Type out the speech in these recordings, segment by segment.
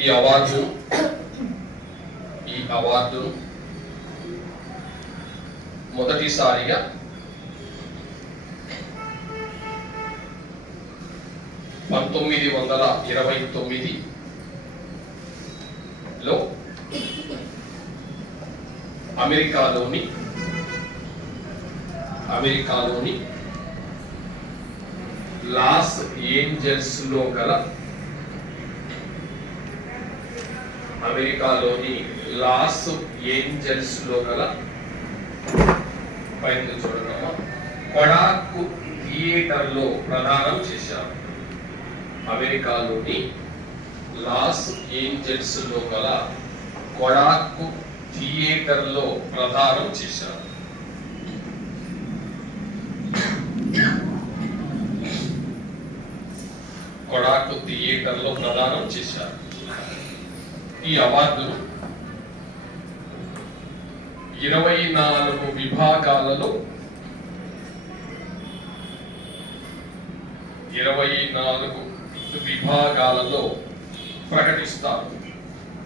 ఈ అవార్డు ఈ అవార్డు మొదటిసారిగా పంతొమ్మిది వందల ఇరవై తొమ్మిది లో అమెరికాలోని అమెరికాలోని లాస్ ఏంజల్స్లో గల అమెరికాలోని లాస్ ఏంజల్స్లో గల పైన చూడగలమా? కొడాకు థియేటర్లో ప్రదానం చేశారు. అమెరికాలోని లాస్ ఏంజల్స్లో గల కొడాకు థియేటర్లో ప్రదానం చేశారు. కొడాకు థియేటర్లో ప్రదానం చేశారు. ఈ అవార్డులు ఇరవై నాలుగు విభాగాలలో ఇరవై నాలుగు విభాగాలలో ప్రకటిస్తారు.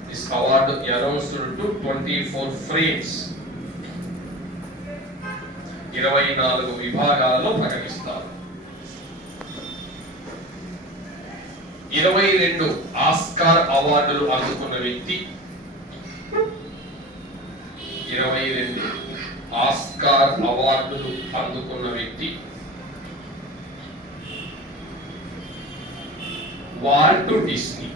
This award announced to twenty four frames ఇరవై నాలుగు విభాగాలలో ప్రకటిస్తారు. ఇరవై రెండు ఆస్కార్ అవార్డులు అందుకున్న వ్యక్తి. ఇరవై రెండు ఆస్కార్ అవార్డులు అందుకున్న వ్యక్తి. Walt Disney.